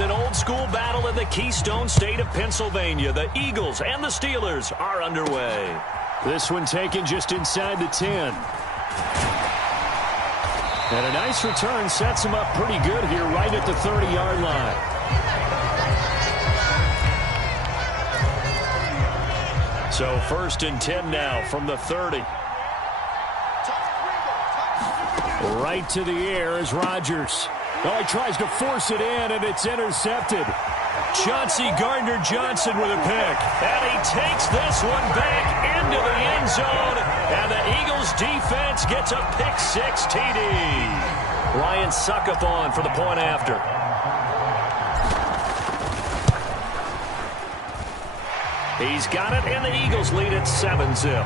It's an old-school battle in the Keystone State of Pennsylvania. The Eagles and the Steelers are underway. This one taken just inside the 10. And a nice return sets him up pretty good here right at the 30-yard line. So 1st and 10 now from the 30. Right to the air is Rodgers. Oh, he tries to force it in, and it's intercepted. Chauncey Gardner-Johnson with a pick. And he takes this one back into the end zone. And the Eagles defense gets a pick-6 TD. Ryan Suckup on for the point after. He's got it, and the Eagles lead at 7-zip.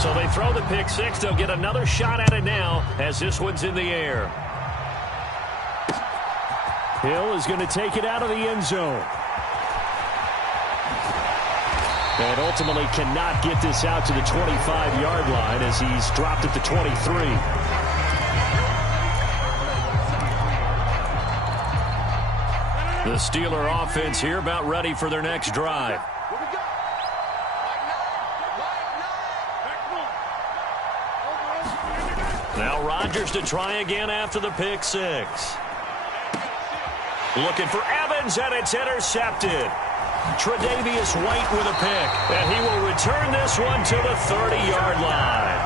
So they throw the pick-6. They'll get another shot at it now as this one's in the air. Hill is going to take it out of the end zone. And ultimately cannot get this out to the 25-yard line as he's dropped at the 23. The Steeler offense here about ready for their next drive. Now Rodgers to try again after the pick-6. Looking for Evans, and it's intercepted. Tre'Davious White with a pick, and he will return this one to the 30-yard line.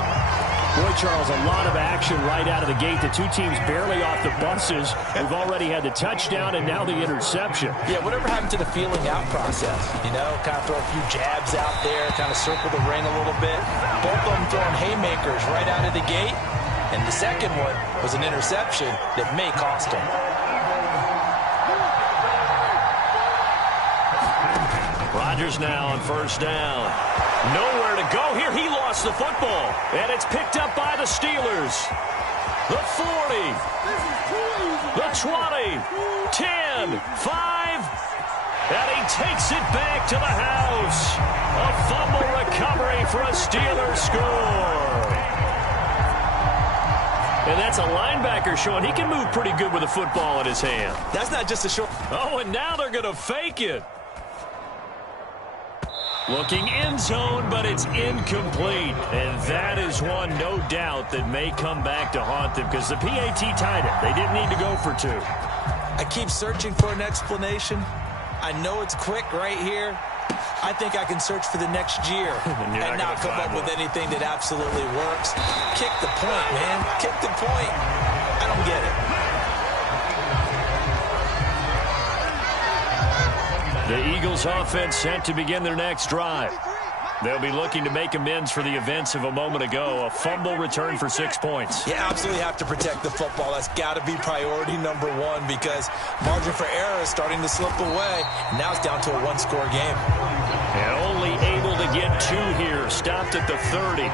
Boy, Charles, a lot of action right out of the gate. The two teams barely off the buses. We've already had the touchdown and now the interception. Yeah, whatever happened to the feeling out process? You know, kind of throw a few jabs out there, kind of circle the ring a little bit. Both of them throwing haymakers right out of the gate. And the second one was an interception that may cost him. Rodgers now on 1st down. Nowhere to go here. He lost the football. And it's picked up by the Steelers. The 40. The 20. 10. 5. And he takes it back to the house. A fumble recovery for a Steelers score. And that's a linebacker showing he can move pretty good with a football in his hand. That's not just a short. Oh, and now they're going to fake it. Looking end zone, but it's incomplete. And that is one, no doubt, that may come back to haunt them because the PAT tied it. They didn't need to go for 2. I keep searching for an explanation. I know it's quick right here. I think I can search for the next year and not come up with anything that absolutely works. Kick the point, man. Kick the point. I don't get it. The Eagles offense set to begin their next drive. They'll be looking to make amends for the events of a moment ago. A fumble return for 6 points. You absolutely have to protect the football. That's got to be priority number 1 because margin for error is starting to slip away. Now it's down to a 1-score game. And only able to get 2 here. Stopped at the 30.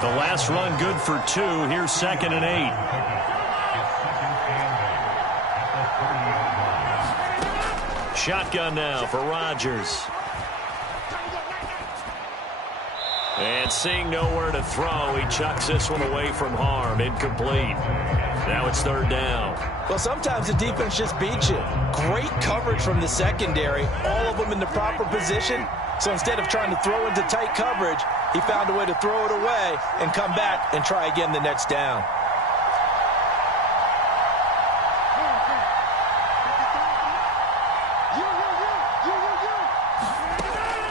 The last run good for 2. Here's 2nd and 8. Shotgun now for Rodgers. And seeing nowhere to throw, he chucks this one away from harm. Incomplete. Now it's 3rd down. Well, sometimes the defense just beats you. Great coverage from the secondary. All of them in the proper position. So instead of trying to throw into tight coverage, he found a way to throw it away and come back and try again the next down.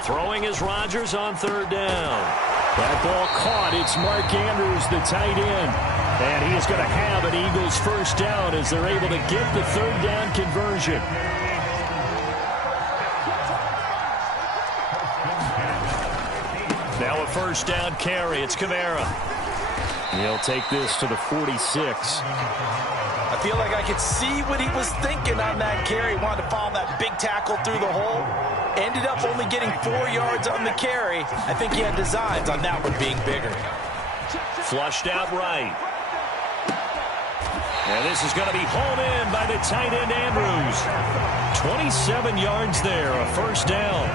Throwing is Rodgers on 3rd down. That ball caught. It's Mark Andrews, the tight end. And he is going to have an Eagles 1st down as they're able to get the 3rd down conversion. Now a 1st down carry. It's Kamara. He'll take this to the 46. I feel like I could see what he was thinking on that carry. Wanted to follow that big tackle through the hole. Ended up only getting 4 yards on the carry. I think he had designs on that one being bigger. Flushed out right. And this is going to be hauled in by the tight end Andrews. 27 yards there, a 1st down.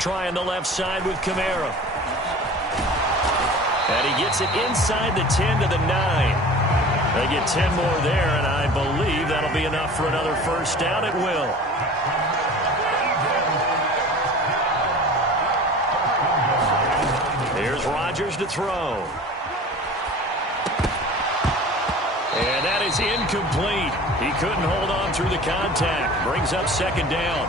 Trying the left side with Kamara. And he gets it inside the 10 to the 9. They get 10 more there, and I believe that'll be enough for another first down. It will. Here's Rodgers to throw. And that is incomplete. He couldn't hold on through the contact. Brings up second down.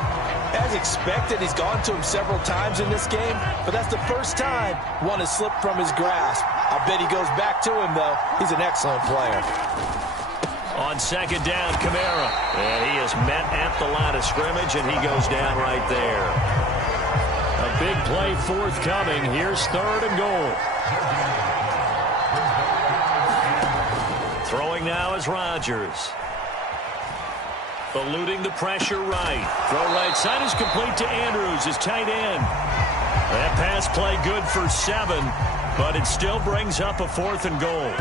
As expected, he's gone to him several times in this game, but that's the first time one has slipped from his grasp. I bet he goes back to him, though. He's an excellent player. On second down, Kamara. And he is met at the line of scrimmage, and he goes down right there. A big play forthcoming. Here's third and goal. Throwing now is Rodgers. Eluding the pressure right. Throw right side is complete to Andrews, his tight end. That pass play good for 7, but it still brings up a 4th and goal.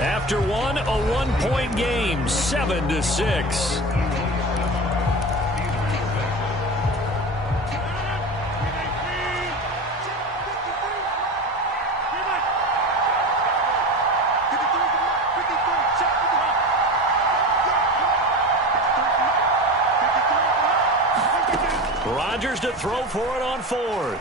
After one, a 1-point game, 7-6. Rodgers to throw for it on 4th.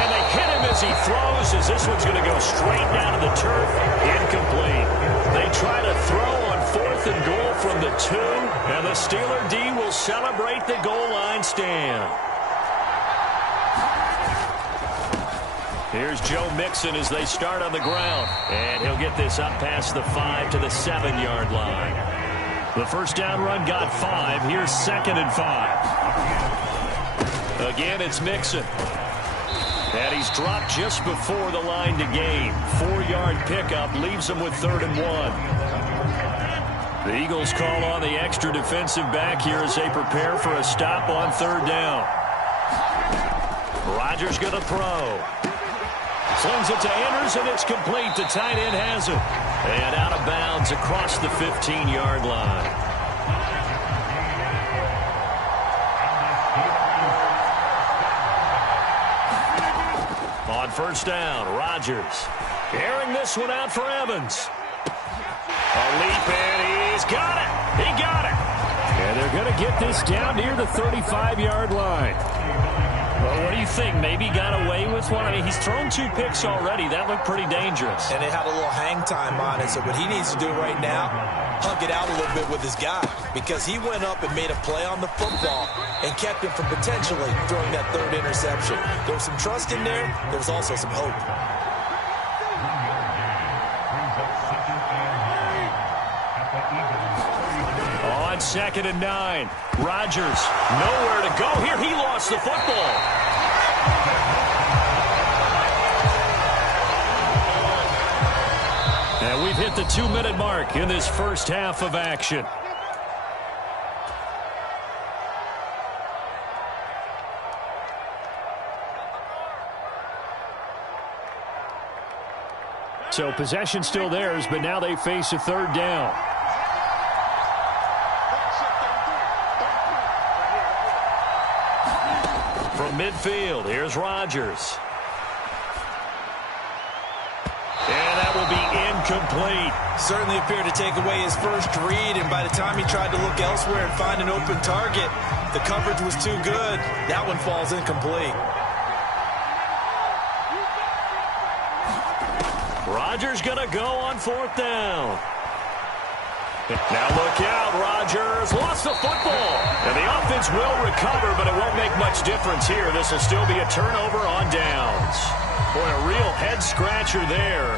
And they hit him as he throws, as this one's going to go straight down to the turf. Incomplete. They try to throw on 4th and goal from the 2, and the Steeler D will celebrate the goal line stand. Here's Joe Mixon as they start on the ground, and he'll get this up past the 5 to the 7-yard line. The first down run got 5. Here's 2nd and 5. Again, it's Mixon. And he's dropped just before the line to gain. 4-yard pickup leaves him with 3rd and 1. The Eagles call on the extra defensive back here as they prepare for a stop on 3rd down. Rodgers going to throw. Slings it to Andrews, and it's complete. The tight end has it. And out of bounds across the 15-yard line. On first down, Rodgers airing this one out for Evans. A leap, and he's got it. He got it. And they're going to get this down near the 35-yard line. Well, what do you think? Maybe got away with one? I mean, he's thrown 2 picks already. That looked pretty dangerous. And they had a little hang time on it. So what he needs to do right now, hug it out a little bit with his guy, because he went up and made a play on the football and kept him from potentially throwing that 3rd interception. There was some trust in there. There was also some hope. On 2nd and 9, Rodgers nowhere to go here. He lost the football. And we've hit the 2-minute mark in this first half of action. So possession still theirs, but now they face a 3rd down. From midfield, here's Rodgers. And that will be incomplete. Certainly appeared to take away his first read, and by the time he tried to look elsewhere and find an open target, the coverage was too good. That one falls incomplete. Rodgers going to go on 4th down. Now look out, Rodgers lost the football. And the offense will recover, but it won't make much difference here. This will still be a turnover on downs. Boy, a real head-scratcher there.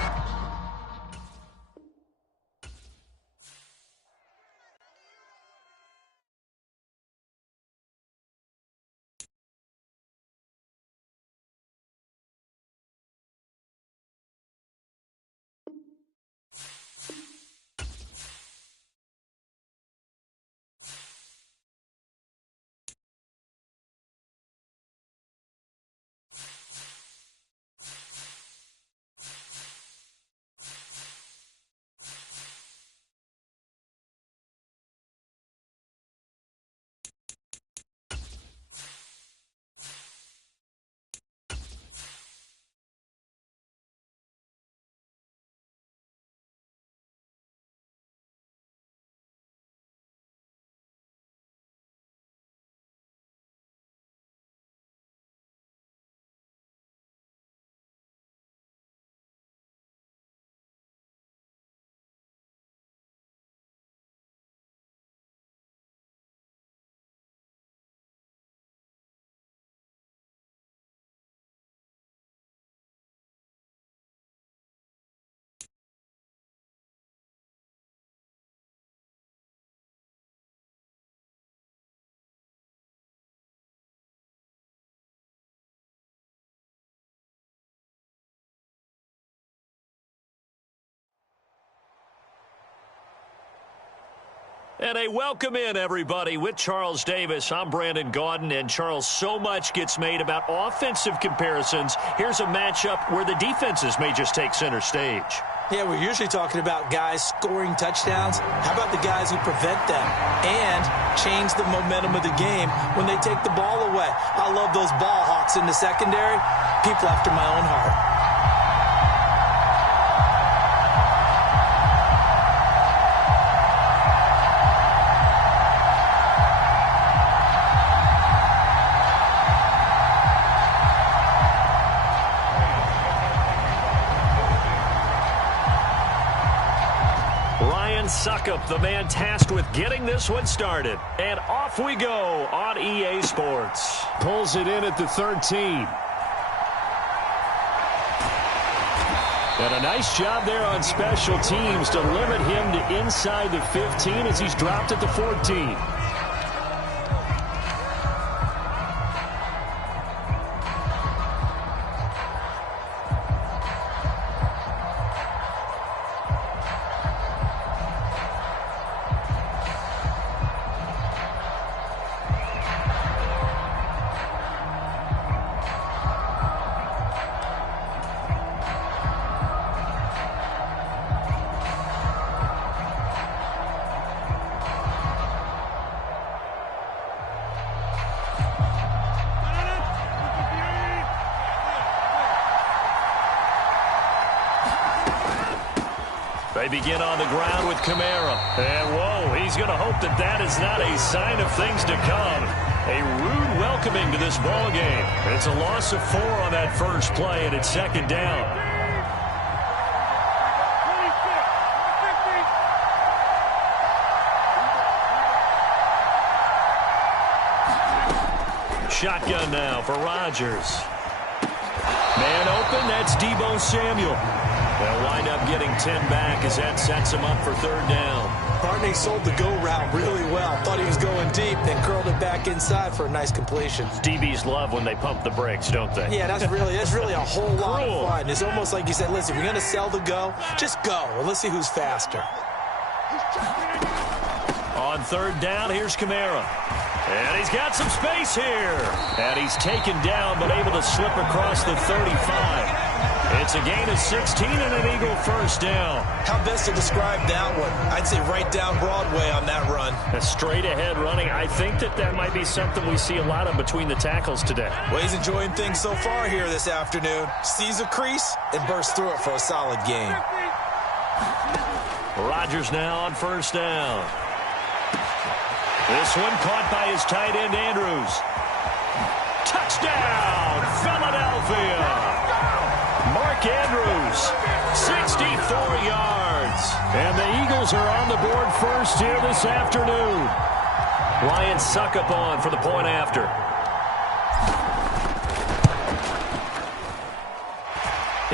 And a welcome in, everybody, with Charles Davis. I'm Brandon Gaudin, and Charles, so much gets made about offensive comparisons. Here's a matchup where the defenses may just take center stage. Yeah, we're usually talking about guys scoring touchdowns. How about the guys who prevent them and change the momentum of the game when they take the ball away? I love those ball hawks in the secondary. People after my own heart. Suckup, the man tasked with getting this one started. And off we go on EA Sports. Pulls it in at the 13. And a nice job there on special teams to limit him to inside the 15 as he's dropped at the 14. They begin on the ground with Kamara. And, whoa, he's going to hope that that is not a sign of things to come. A rude welcoming to this ball game. It's a loss of 4 on that first play, and it's second down. Shotgun now for Rodgers. Man open, that's Deebo Samuel. They'll wind up getting 10 back as that sets him up for third down. Barney sold the go route really well. Thought he was going deep, then curled it back inside for a nice completion. DBs love when they pump the brakes, don't they? Yeah, that's really a whole lot of fun. It's almost like you said, listen, if you're going to sell the go, just go. And let's see who's faster. On third down, here's Kamara. And he's got some space here. And he's taken down, but able to slip across the 35. It's a gain of 16 and an Eagle first down. How best to describe that one? I'd say right down Broadway on that run. A straight ahead running. I think that might be something we see a lot of between the tackles today. Well, he's enjoying things so far here this afternoon. Sees a crease and bursts through it for a solid gain. Rodgers now on first down. This one caught by his tight end, Andrews. Touchdown, Philadelphia. Mark Andrews, 64 yards. And the Eagles are on the board first here this afternoon. Ryan Suckup on for the point after.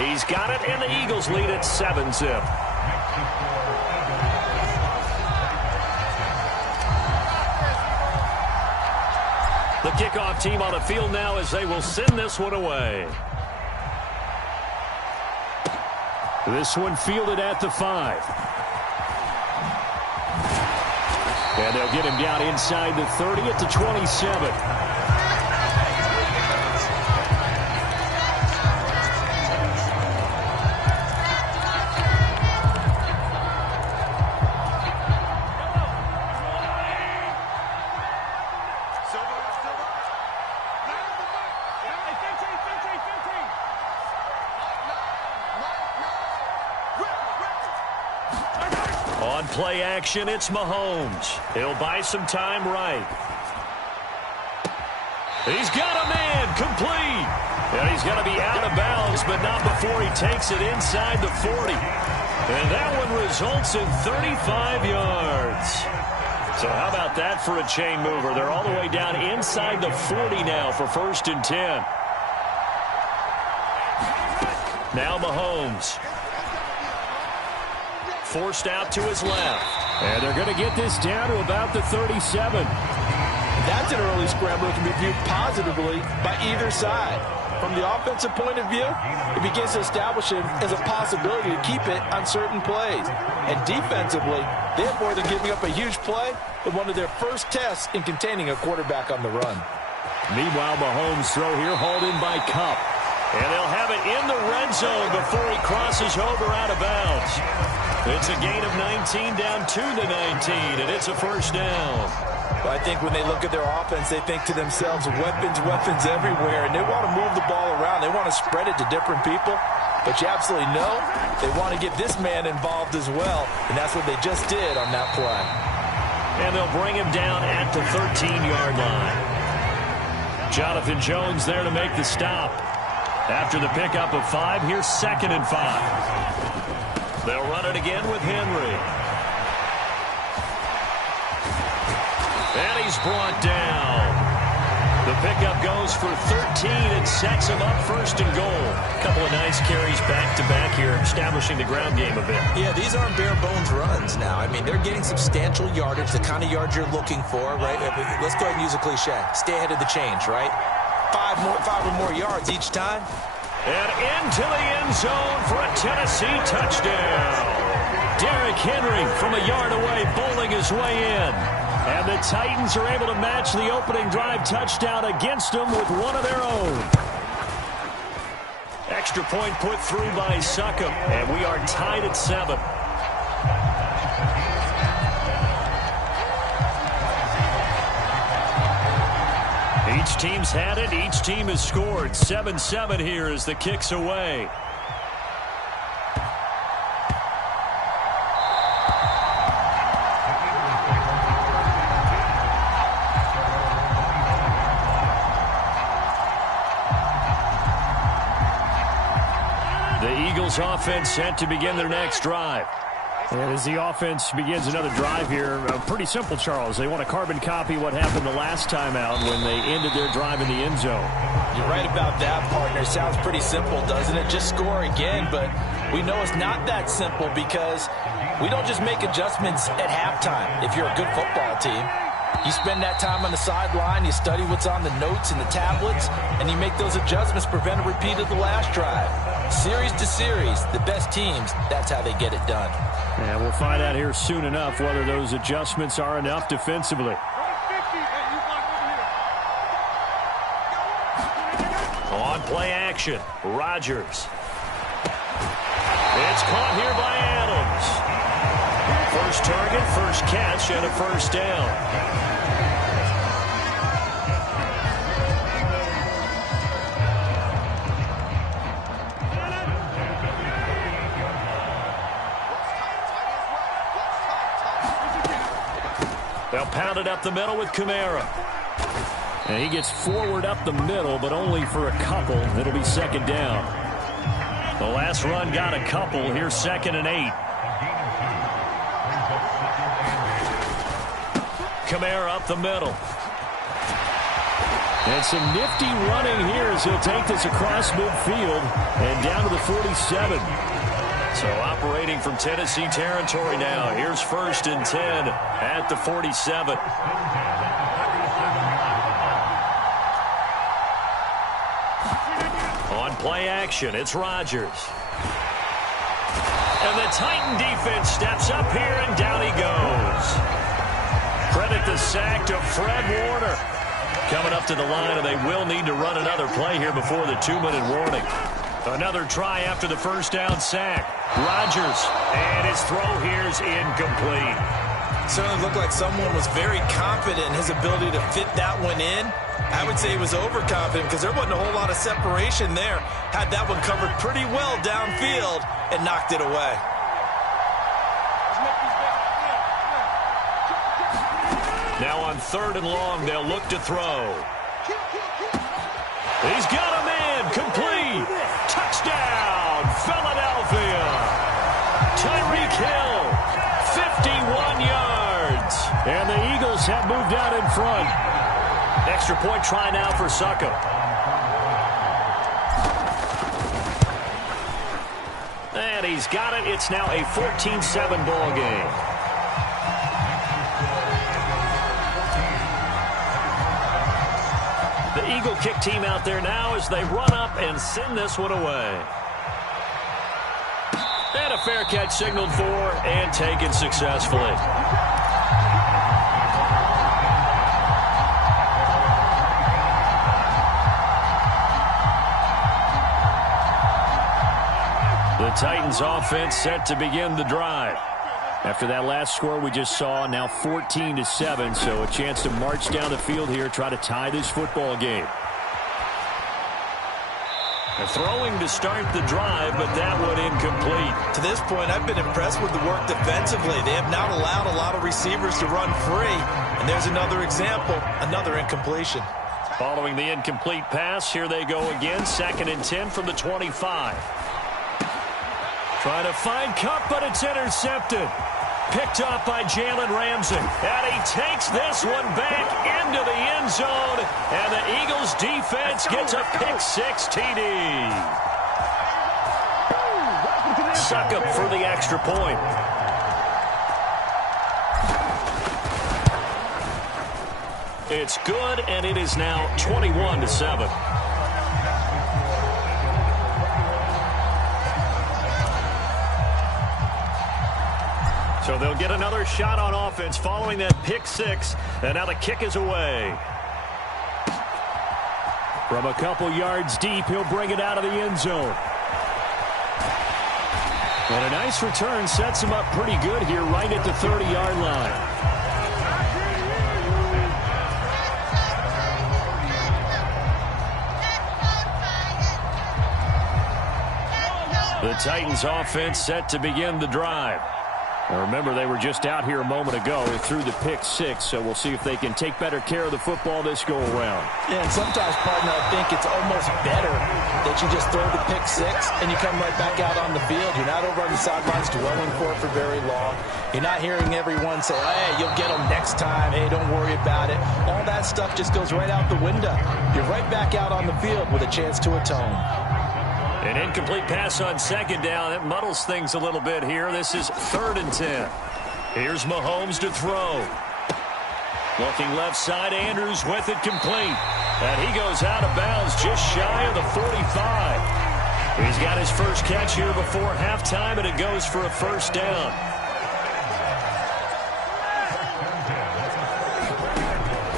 He's got it, and the Eagles lead at 7-zip. The kickoff team on the field now as they will send this one away. This one fielded at the 5. And they'll get him down inside the 30 at the 27. On play action, it's Mahomes. He'll buy some time right. He's got a man complete. And he's going to be out of bounds, but not before he takes it inside the 40. And that one results in 35 yards. So how about that for a chain mover? They're all the way down inside the 40 now for 1st and 10. Now Mahomes. Forced out to his left. And they're going to get this down to about the 37. That's an early scramble that can be viewed positively by either side. from the offensive point of view, it begins to establish him as a possibility to keep it on certain plays. And defensively, they have more than giving up a huge play in one of their first tests in containing a quarterback on the run. Meanwhile, Mahomes' throw here hauled in by Kupp. And they'll have it in the red zone before he crosses over out of bounds. It's a gain of 19 down to the 19, and it's a first down. Well, I think when they look at their offense, they think to themselves, weapons, weapons everywhere, and they want to move the ball around. They want to spread it to different people. But you absolutely know they want to get this man involved as well, and that's what they just did on that play. And they'll bring him down at the 13-yard line. Jonathan Jones there to make the stop. After the pickup of 5, here's 2nd and 5. They'll run it again with Henry. And he's brought down. The pickup goes for 13 and sets him up 1st and goal. A couple of nice carries back-to-back here, establishing the ground game a bit. Yeah, these aren't bare-bones runs now. I mean, they're getting substantial yardage, the kind of yards you're looking for, right? Let's go ahead and use a cliche. Stay ahead of the change, right? 5 or more yards each time. And into the end zone for a Tennessee touchdown. Derrick Henry from a yard away, bowling his way in. And the Titans are able to match the opening drive touchdown against them with one of their own. Extra point put through by Succop, and we are tied at 7. Each team's had it. Each team has scored. 7-7 here as the kick's away. The Eagles offense set to begin their next drive. And as the offense begins another drive here, pretty simple, Charles. They want to carbon copy what happened the last time out when they ended their drive in the end zone. You're right about that, partner. Sounds pretty simple, doesn't it? Just score again, but we know it's not that simple because we don't just make adjustments at halftime if you're a good football team. You spend that time on the sideline, you study what's on the notes and the tablets, and you make those adjustments, prevent a repeat of the last drive. Series to series, the best teams, that's how they get it done. And we'll find out here soon enough whether those adjustments are enough defensively. On play action, Rodgers. It's caught here by Adams. First target, first catch, and a first down. They'll pound it up the middle with Kamara. And he gets forward up the middle, but only for a couple. It'll be 2nd down. The last run got a couple. Here's 2nd and 8. Kamara up the middle. And some nifty running here as he'll take this across midfield and down to the 47. So operating from Tennessee territory now. Here's 1st and 10 at the 47. On play action, it's Rodgers. And the Titan defense steps up here, and down he goes. Credit the sack to Fred Warner. Coming up to the line, and they will need to run another play here before the 2-minute warning. Another try after the first down sack. Rodgers, and his throw here's incomplete. Certainly looked like someone was very confident in his ability to fit that one in. I would say he was overconfident because there wasn't a whole lot of separation there. Had that one covered pretty well downfield and knocked it away. Now on 3rd and long, they'll look to throw. He's got a man, complete. Touchdown, Philadelphia. Tyreek Hill, 51 yards. And the Eagles have moved out in front. Extra point try now for Succop. And he's got it. It's now a 14-7 ball game. The Eagle kick team out there now as they run up and send this one away. And a fair catch signaled for and taken successfully. The Titans offense set to begin the drive. After that last score we just saw, now 14-7, so a chance to march down the field here, try to tie this football game. Throwing to start the drive, but that one incomplete. To this point, I've been impressed with the work defensively. They have not allowed a lot of receivers to run free. And there's another example, another incompletion. Following the incomplete pass, here they go again. 2nd and 10 from the 25. Trying to find Cup, but it's intercepted. Picked up by Jalen Ramsey. And he takes this one back into the end zone. And the Eagles defense gets a pick-6 TD. Succop for the extra point. It's good, and it is now 21-7. So they'll get another shot on offense following that pick-6, and now the kick is away. From a couple yards deep, he'll bring it out of the end zone. And a nice return sets him up pretty good here right at the 30-yard line. The Titans offense set to begin the drive. Now remember, they were just out here a moment ago through the pick-6, so we'll see if they can take better care of the football this go-around. Yeah, and sometimes, partner, I think it's almost better that you just throw the pick-6 and you come right back out on the field. You're not over on the sidelines dwelling for it for very long. You're not hearing everyone say, hey, you'll get them next time. Hey, don't worry about it. All that stuff just goes right out the window. You're right back out on the field with a chance to atone. An incomplete pass on 2nd down. That muddles things a little bit here. This is 3rd and 10. Here's Mahomes to throw. Looking left side, Andrews with it complete. And he goes out of bounds just shy of the 45. He's got his first catch here before halftime, and it goes for a 1st down.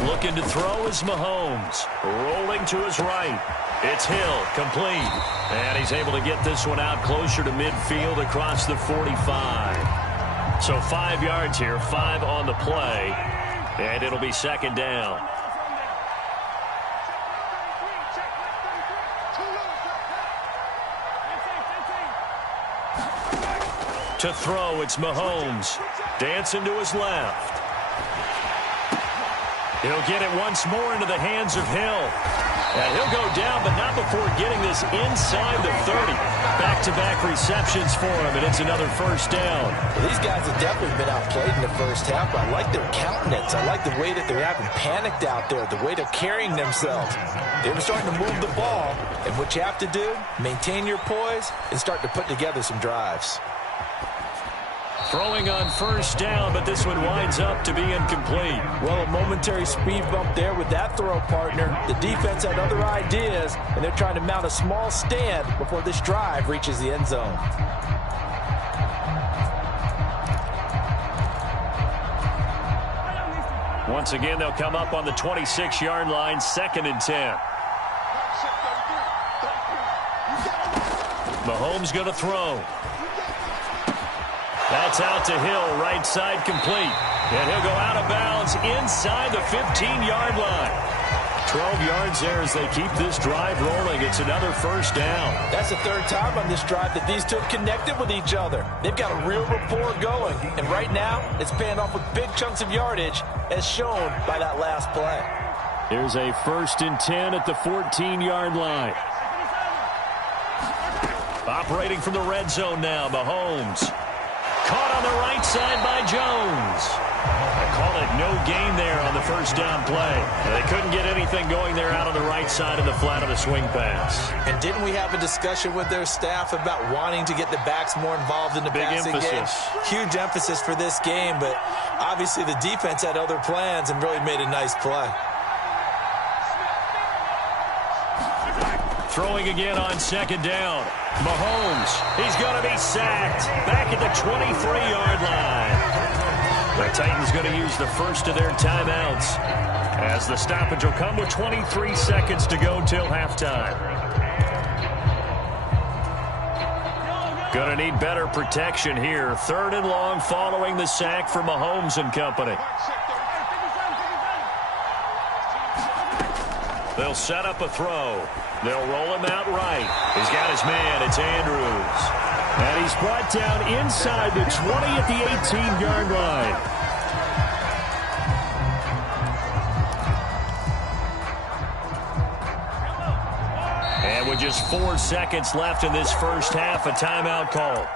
Looking to throw is Mahomes. Rolling to his right. It's Hill, complete. And he's able to get this one out closer to midfield across the 45. So 5 yards here, 5 on the play. And it'll be 2nd down. To throw, it's Mahomes. Dancing to his left. He'll get it once more into the hands of Hill. And he'll go down, but not before getting this inside the 30. Back-to-back receptions for him, and it's another 1st down. Well, these guys have definitely been outplayed in the first half, but I like their countenance. I like the way that they're having panicked out there, the way they're carrying themselves. They were starting to move the ball, and what you have to do, maintain your poise and start to put together some drives. Throwing on 1st down, but this one winds up to be incomplete. Well, a momentary speed bump there with that throw, partner. The defense had other ideas, and they're trying to mount a small stand before this drive reaches the end zone. Once again, they'll come up on the 26-yard line, 2nd and 10. Mahomes going to throw. That's out to Hill, right side complete. And he'll go out of bounds inside the 15-yard line. 12 yards there as they keep this drive rolling. It's another 1st down. That's the 3rd time on this drive that these two have connected with each other. They've got a real rapport going. And right now, it's paying off with big chunks of yardage, as shown by that last play. Here's a 1st and 10 at the 14-yard line. Operating from the red zone now, Mahomes. Caught on the right side by Jones. They call it no gain there on the 1st down play. They couldn't get anything going there out on the right side of the flat of the swing pass. And didn't we have a discussion with their staff about wanting to get the backs more involved in the passing game? Huge emphasis for this game, but obviously the defense had other plans and really made a nice play. Throwing again on second down. Mahomes, he's going to be sacked. Back at the 23-yard line. The Titans going to use the first of their timeouts, as the stoppage will come with 23 seconds to go till halftime. Going to need better protection here. 3rd and long following the sack for Mahomes and company. They'll set up a throw. They'll roll him out right. He's got his man. It's Andrews. And he's brought down inside the 20 at the 18-yard line. And with just 4 seconds left in this first half, a timeout call.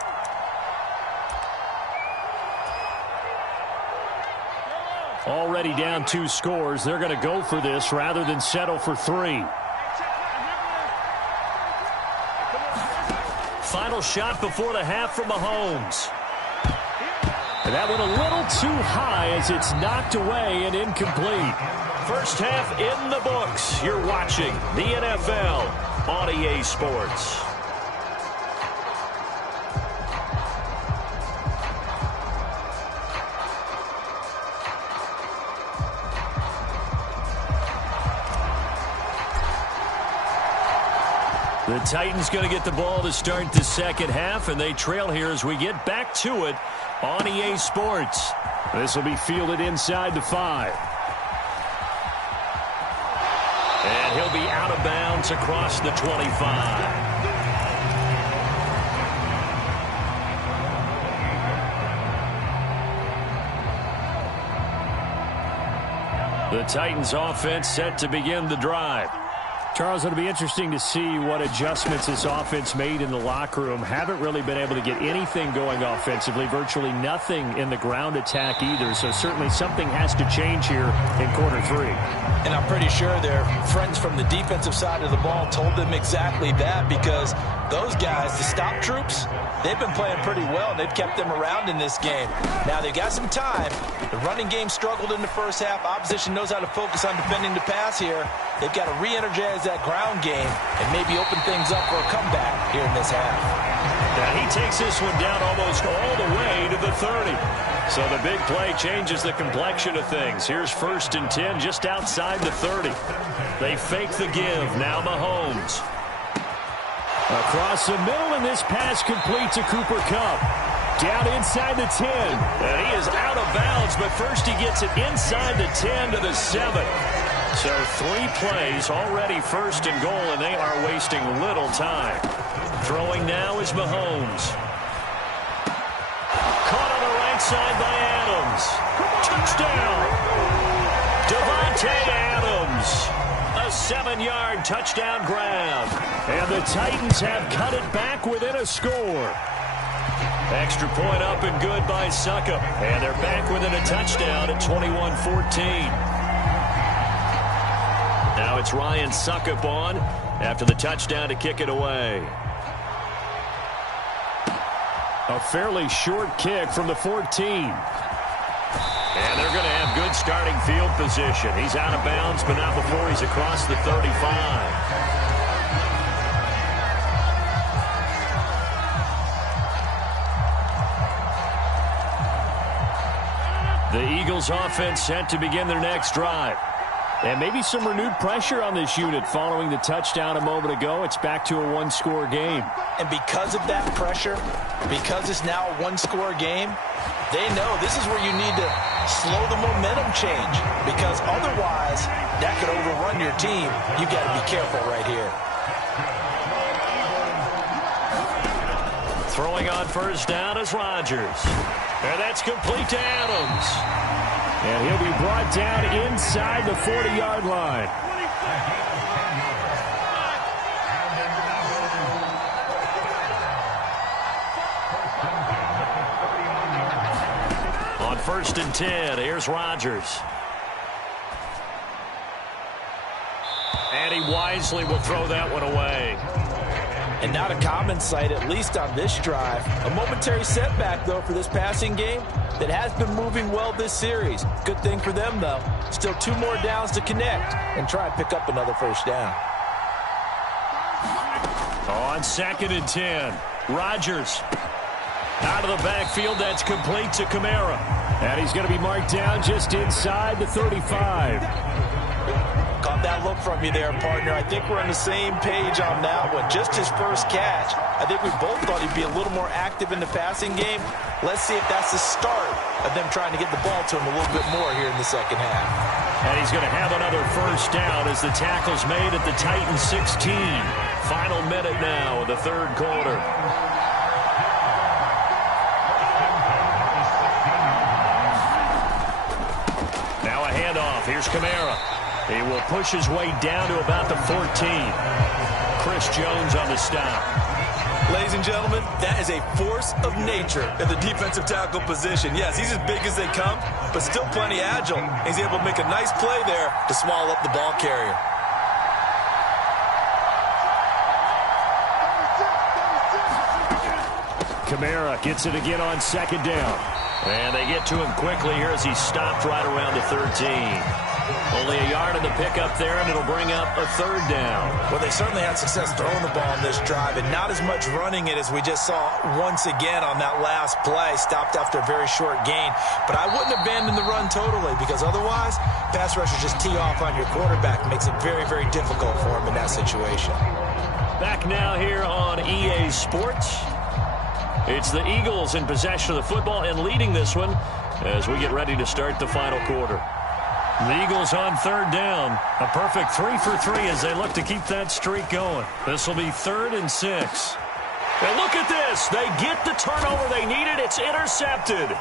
Already down 2 scores. They're going to go for this rather than settle for 3. Final shot before the half from Mahomes. And that one a little too high as it's knocked away and incomplete. First half in the books. You're watching the NFL on EA Sports. The Titans going to get the ball to start the second half, and they trail here as we get back to it on EA Sports. This will be fielded inside the 5. And he'll be out of bounds across the 25. The Titans offense set to begin the drive. Charles, it'll be interesting to see what adjustments this offense made in the locker room. Haven't really been able to get anything going offensively, virtually nothing in the ground attack either. So certainly something has to change here in quarter 3. And I'm pretty sure their friends from the defensive side of the ball told them exactly that, because those guys, the stop troops, they've been playing pretty well, and they've kept them around in this game. Now they've got some time. The running game struggled in the first half. Opposition knows how to focus on defending the pass here. They've got to re-energize that ground game and maybe open things up for a comeback here in this half. Now he takes this one down almost all the way to the 30. So the big play changes the complexion of things. Here's 1st and 10 just outside the 30. They fake the give. Now Mahomes. Across the middle, and this pass complete to Cooper Kupp. Down inside the 10. And he is out of bounds, but first he gets it inside the 10 to the 7. So 3 plays already 1st and goal, and they are wasting little time. Throwing now is Mahomes. Caught on the right side by Adams. Touchdown! Devontae Adams. A 7-yard touchdown grab. And the Titans have cut it back within a score. Extra point up and good by Succop. And they're back within a touchdown at 21-14. Now it's Ryan Succop on after the touchdown to kick it away. A fairly short kick from the 14. And they're going to have good starting field position. He's out of bounds, but not before he's across the 35. The Eagles offense set to begin their next drive. And maybe some renewed pressure on this unit following the touchdown a moment ago. It's back to a 1-score game. And because of that pressure, because it's now a 1-score game, they know this is where you need to slow the momentum change, because otherwise that could overrun your team. You got to be careful right here. Throwing on 1st down is Rodgers. And that's complete to Adams. And he'll be brought down inside the 40-yard line. On 1st and 10, here's Rodgers. And he wisely will throw that one away. And not a common sight, at least on this drive. A momentary setback, though, for this passing game that has been moving well this series. Good thing for them, though. Still 2 more downs to connect and try and pick up another 1st down. On 2nd and 10, Rodgers. Out of the backfield, that's complete to Kamara. And he's going to be marked down just inside the 35. Caught that look from you there, partner. I think we're on the same page on that one. Just his first catch. I think we both thought he'd be a little more active in the passing game. Let's see if that's the start of them trying to get the ball to him a little bit more here in the second half. And he's going to have another first down as the tackle's made at the Titans 16. Final minute now of the third quarter. Now a handoff. Here's Kamara. He will push his way down to about the 14. Chris Jones on the stop. Ladies and gentlemen, that is a force of nature in the defensive tackle position. Yes, he's as big as they come, but still plenty agile. He's able to make a nice play there to swallow up the ball carrier. Kamara gets it again on 2nd down. And they get to him quickly here as he stopped right around the 13. Only a yard in the pickup there, and it'll bring up a 3rd down. Well, they certainly had success throwing the ball in this drive, and not as much running it as we just saw once again on that last play. Stopped after a very short gain. But I wouldn't abandon the run totally, because otherwise, pass rushers just tee off on your quarterback. It makes it very, very difficult for him in that situation. Back now here on EA Sports. It's the Eagles in possession of the football and leading this one as we get ready to start the final quarter. The Eagles on 3rd down. A perfect 3 for 3 as they look to keep that streak going. This will be 3rd and 6. And look at this. They get the turnover they needed. It's intercepted.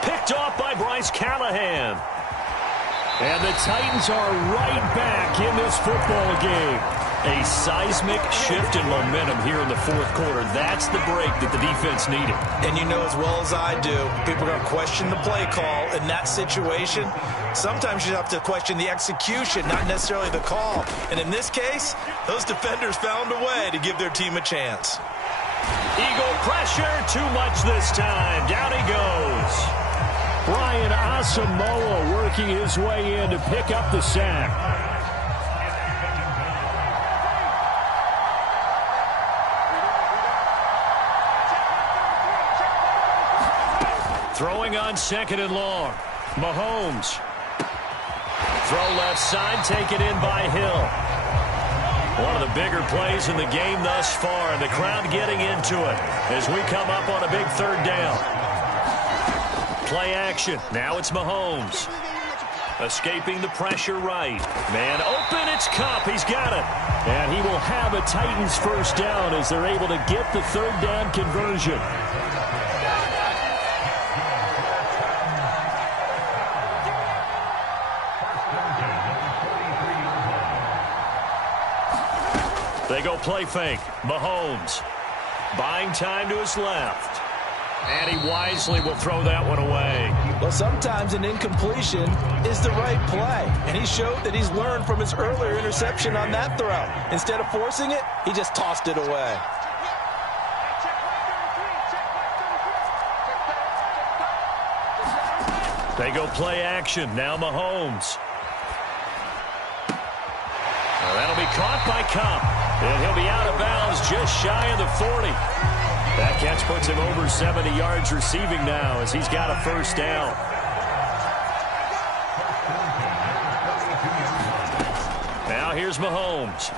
Picked off by Bryce Callahan. And the Titans are right back in this football game. A seismic shift in momentum here in the 4th quarter. That's the break that the defense needed. And you know as well as I do, people are going to question the play call in that situation. Sometimes you have to question the execution, not necessarily the call. And in this case, those defenders found a way to give their team a chance. Eagle pressure, too much this time. Down he goes. Brian Asamoah working his way in to pick up the sack. Throwing on 2nd and long. Mahomes. Throw left side, taken in by Hill. One of the bigger plays in the game thus far, and the crowd getting into it as we come up on a big 3rd down. Play action. Now it's Mahomes. Escaping the pressure right. Man open, it's Kupp. He's got it. And he will have a Titans first down as they're able to get the 3rd down conversion. They go play fake. Mahomes buying time to his left. And he wisely will throw that one away. Well, sometimes an incompletion is the right play. And he showed that he's learned from his earlier interception on that throw. Instead of forcing it, he just tossed it away. They go play action. Now Mahomes. Well, that'll be caught by Kupp. And he'll be out of bounds just shy of the 40. That catch puts him over 70 yards receiving now as he's got a first down. Now here's Mahomes.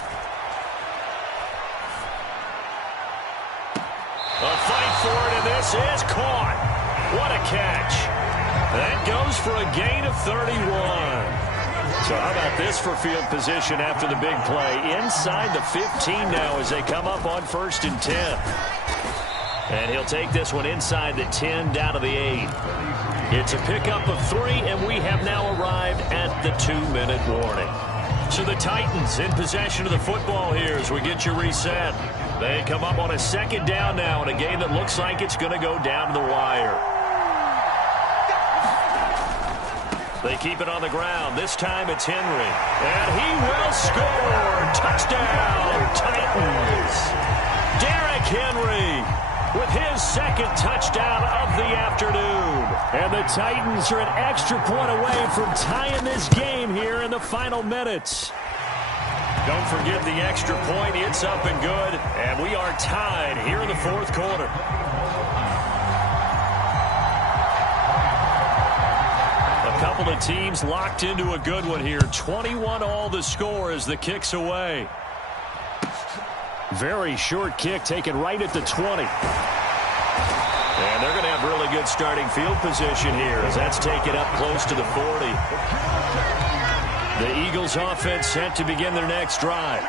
A fight for it, and this is caught. What a catch. That goes for a gain of 31. So how about this for field position after the big play? Inside the 15 now as they come up on 1st and 10. And he'll take this one inside the 10 down to the 8. It's a pickup of 3, and we have now arrived at the 2-minute warning. So the Titans in possession of the football here as we get you reset. They come up on a 2nd down now in a game that looks like it's going to go down to the wire. They keep it on the ground. This time it's Henry. And he will score. Touchdown, Titans. Derrick Henry with his 2nd touchdown of the afternoon. And the Titans are an extra point away from tying this game here in the final minutes. Don't forget the extra point. It's up and good. And we are tied here in the fourth quarter. A couple of teams locked into a good one here. 21-all the score as the kick's away. Very short kick taken right at the 20. And they're going to have really good starting field position here as that's taken up close to the 40. The Eagles offense set to begin their next drive.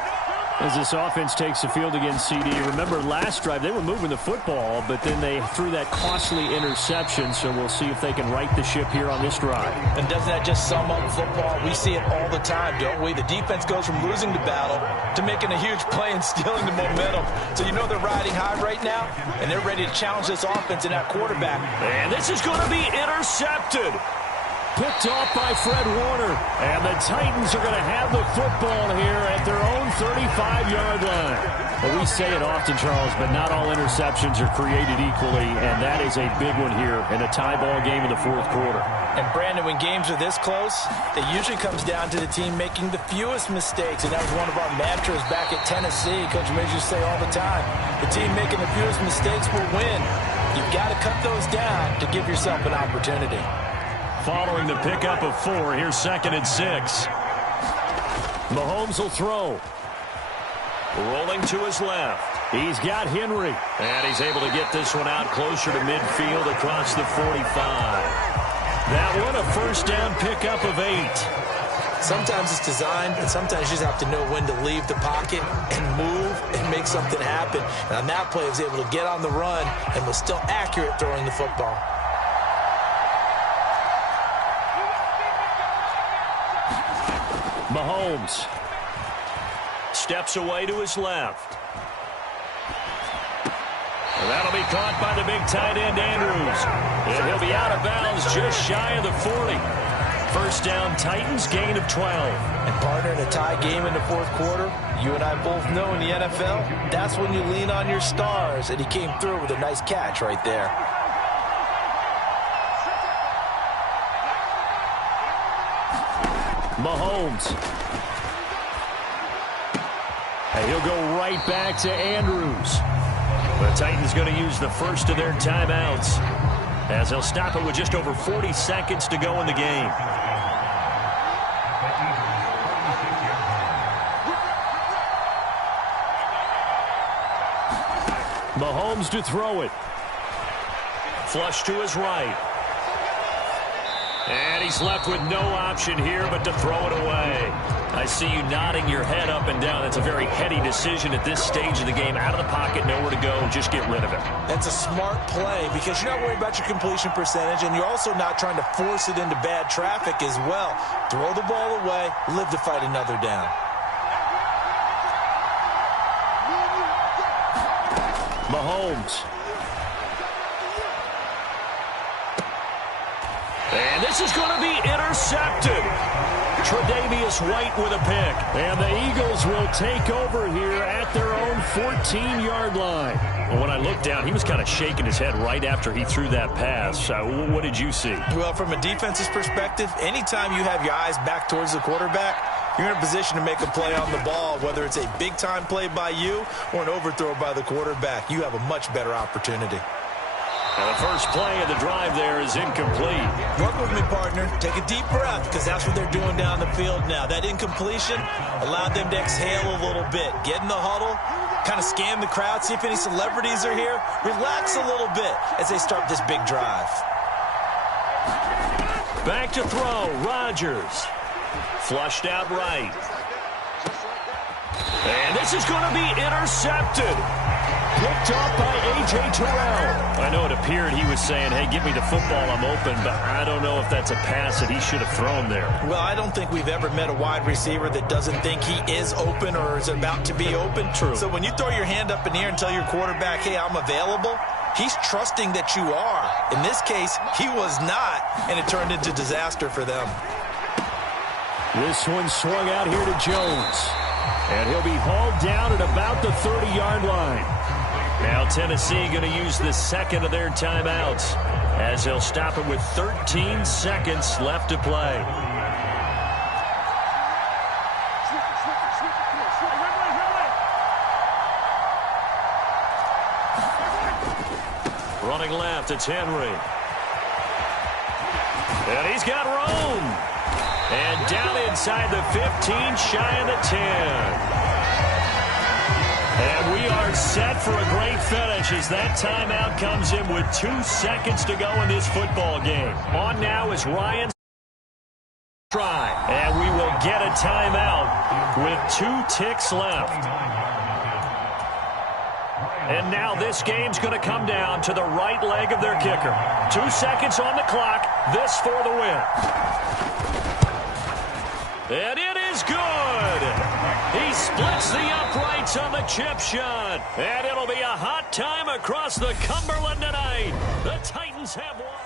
As this offense takes the field against CD, remember last drive they were moving the football, but then they threw that costly interception, so we'll see if they can right the ship here on this drive. And doesn't that just sum up football? We see it all the time, don't we? The defense goes from losing the battle to making a huge play and stealing the momentum. So you know they're riding high right now, and they're ready to challenge this offense and that quarterback. And this is going to be intercepted. Picked off by Fred Warner. And the Titans are going to have the football here at their own 35-yard line. Well, we say it often, Charles, but not all interceptions are created equally, and that is a big one here in a tie ball game in the fourth quarter. And, Brandon, when games are this close, it usually comes down to the team making the fewest mistakes, and that was one of our mantras back at Tennessee. Coach made you say all the time, the team making the fewest mistakes will win. You've got to cut those down to give yourself an opportunity. Following the pickup of 4, here's 2nd and 6. Mahomes will throw. Rolling to his left. He's got Henry. And he's able to get this one out closer to midfield across the 45. That one a first down pickup of 8. Sometimes it's designed, and sometimes you just have to know when to leave the pocket and move and make something happen. And on that play, he was able to get on the run and was still accurate throwing the football. Mahomes steps away to his left. That'll be caught by the big tight end, Andrews. And he'll be out of bounds just shy of the 40. First down, Titans, gain of 12. And, partner, in a tie game in the fourth quarter, you and I both know in the NFL, that's when you lean on your stars. And he came through with a nice catch right there. Mahomes. And he'll go right back to Andrews. The Titans going to use the first of their timeouts as they'll stop it with just over 40 seconds to go in the game. Mahomes to throw it. Flush to his right. And he's left with no option here but to throw it away. I see you nodding your head up and down. That's a very heady decision at this stage of the game. Out of the pocket, nowhere to go, just get rid of it. That's a smart play because you're not worried about your completion percentage, and you're also not trying to force it into bad traffic as well. Throw the ball away, live to fight another down. Mahomes. And this is going to be intercepted. Tre'Davious White with a pick. And the Eagles will take over here at their own 14-yard line. Well, when I looked down, he was kind of shaking his head right after he threw that pass. What did you see? Well, from a defense's perspective, anytime you have your eyes back towards the quarterback, you're in a position to make a play on the ball, whether it's a big-time play by you or an overthrow by the quarterback. You have a much better opportunity. And the first play of the drive there is incomplete. Work with me, partner. Take a deep breath because that's what they're doing down the field now. That incompletion allowed them to exhale a little bit. Get in the huddle, kind of scan the crowd, see if any celebrities are here. Relax a little bit as they start this big drive. Back to throw, Rodgers. Flushed out right. And this is going to be intercepted. Picked off by A.J. Terrell. I know it appeared he was saying, hey, give me the football, I'm open, but I don't know if that's a pass that he should have thrown there. Well, I don't think we've ever met a wide receiver that doesn't think he is open or is about to be open. True. So when you throw your hand up in the air and tell your quarterback, hey, I'm available, he's trusting that you are. In this case, he was not, and it turned into disaster for them. This one swung out here to Jones. And he'll be hauled down at about the 30-yard line. Now Tennessee going to use the second of their timeouts as they'll stop it with 13 seconds left to play. Running left, it's Henry. And he's got room. And down inside the 15, shy of the 10. And we are set for a great finish as that timeout comes in with 2 seconds to go in this football game. On now is Ryan. Try. And we will get a timeout with 2 ticks left. And now this game's going to come down to the right leg of their kicker. 2 seconds on the clock. This for the win. And it is good. He splits the uprights on the chip shot. And it'll be a hot time across the Cumberland tonight. The Titans have won.